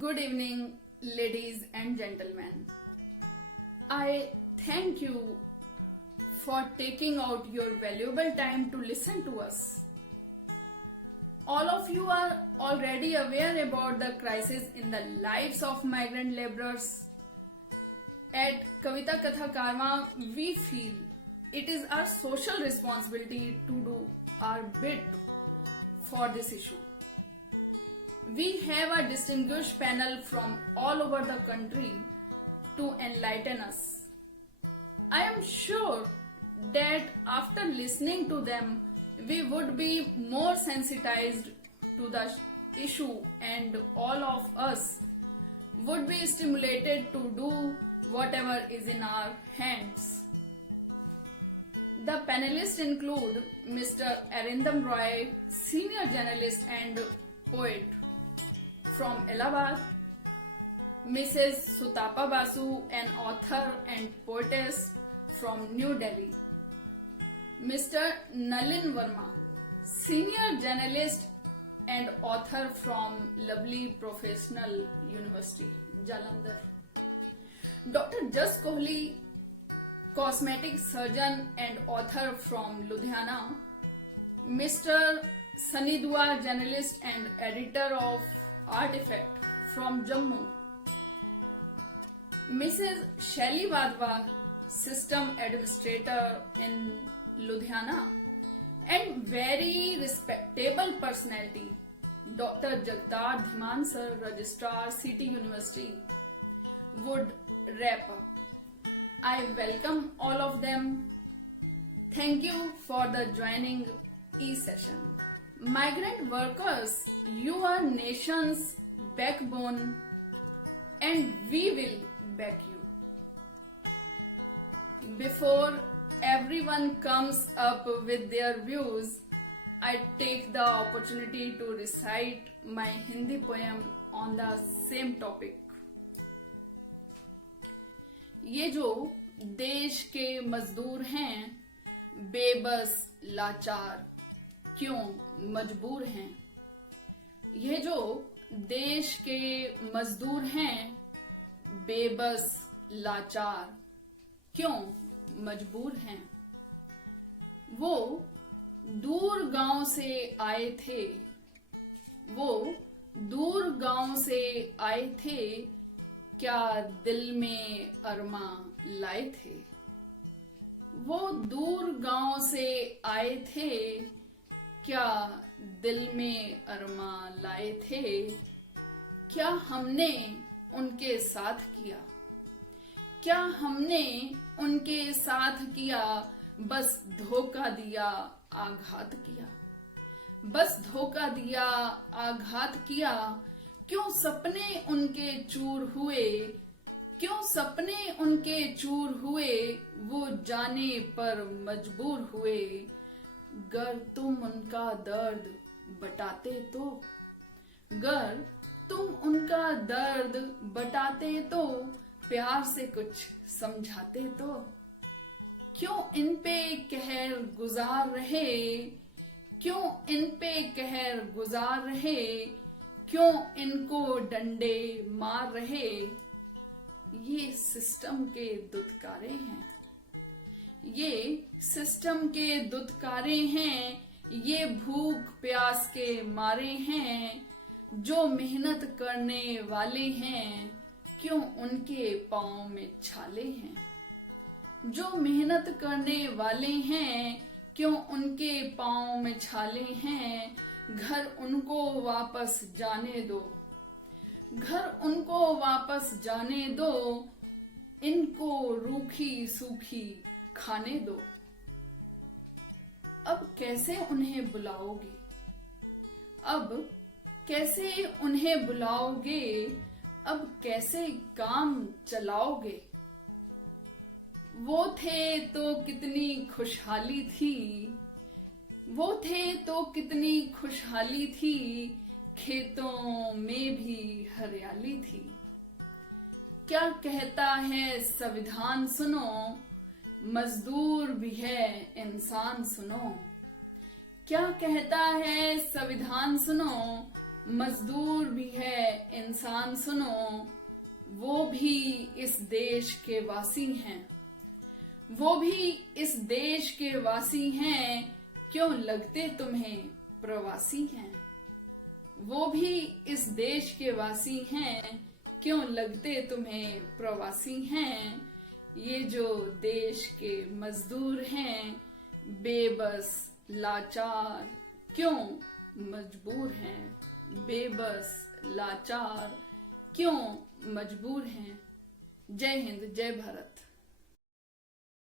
Good evening, ladies and gentlemen. I thank you for taking out your valuable time to listen to us. All of you are already aware about the crisis in the lives of migrant laborers. At Kavita Katha Karma, we feel it is our social responsibility to do our bit for this issue. We have a distinguished panel from all over the country to enlighten us. I am sure that after listening to them, we would be more sensitized to the issue and all of us would be stimulated to do whatever is in our hands. The panelists include Mr. Arindam Roy, senior journalist and poet from Allahabad, Mrs. Sutapa Basu, an author and poetess from New Delhi, Mr. Nalin Verma, senior journalist and author from lovely Professional University, Jalandhar, Dr. Jas Kohli, cosmetic surgeon and author from Ludhiana, Mr. Sunny Dua, journalist and editor of Artifact from Jammu, Mrs. Shaili Wadhwa, system administrator in Ludhiana, and very respectable personality, Dr. Jagtar Dhiman Sir, registrar, City University, would wrap up. I welcome all of them. Thank you for the joining e-session. Migrant workers, you are nation's backbone and we will back you. Before everyone comes up with their views, I take the opportunity to recite my Hindi poem on the same topic. ये जो देश के मजदूर हैं, बेबस लाचार क्यों मजबूर हैं? ये जो देश के मजदूर हैं, बेबस लाचार क्यों मजबूर हैं? वो दूर गांव से आए थे, वो दूर गांव से आए थे, क्या दिल में अरमा लाए थे? वो दूर गांव से आए थे, क्या दिल में अरमा लाए थे? क्या हमने उनके साथ किया? क्या हमने उनके साथ किया? बस धोखा दिया, आघात किया। बस धोखा दिया, आघात किया। क्यों सपने उनके चूर हुए? क्यों सपने उनके चूर हुए? वो जाने पर मजबूर हुए। गर तुम उनका दर्द बटाते तो, गर तुम उनका दर्द बटाते तो, प्यार से कुछ समझाते तो। क्यों इन पे कहर गुजार रहे? क्यों इन पे कहर गुजार रहे? क्यों इनको डंडे मार रहे? ये सिस्टम के दुत्कारे हैं, ये सिस्टम के दुत्कारे हैं, ये भूख प्यास के मारे हैं। जो मेहनत करने वाले हैं, क्यों उनके पांव में छाले हैं? जो मेहनत करने वाले हैं, क्यों उनके पांव में छाले हैं? घर उनको वापस जाने दो, घर उनको वापस जाने दो, इनको रूखी सूखी खाने दो। अब कैसे उन्हें बुलाओगे? अब कैसे उन्हें बुलाओगे? अब कैसे काम चलाओगे? वो थे तो कितनी खुशहाली थी, वो थे तो कितनी खुशहाली थी, खेतों में भी हरियाली थी। क्या कहता है संविधान सुनो, मजदूर भी है इंसान सुनो। क्या कहता है संविधान सुनो, मजदूर भी है इंसान सुनो, वो भी इस देश के वासी हैं। वो भी इस देश के वासी हैं, क्यों लगते तुम्हें प्रवासी हैं। वो भी इस देश के वासी हैं, क्यों लगते तुम्हें प्रवासी हैं। ये जो देश के मजदूर हैं, बेबस लाचार क्यों मजबूर हैं। बेबस लाचार क्यों मजबूर हैं। जय हिंद, जय भारत।